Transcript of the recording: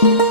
thank mm -hmm. you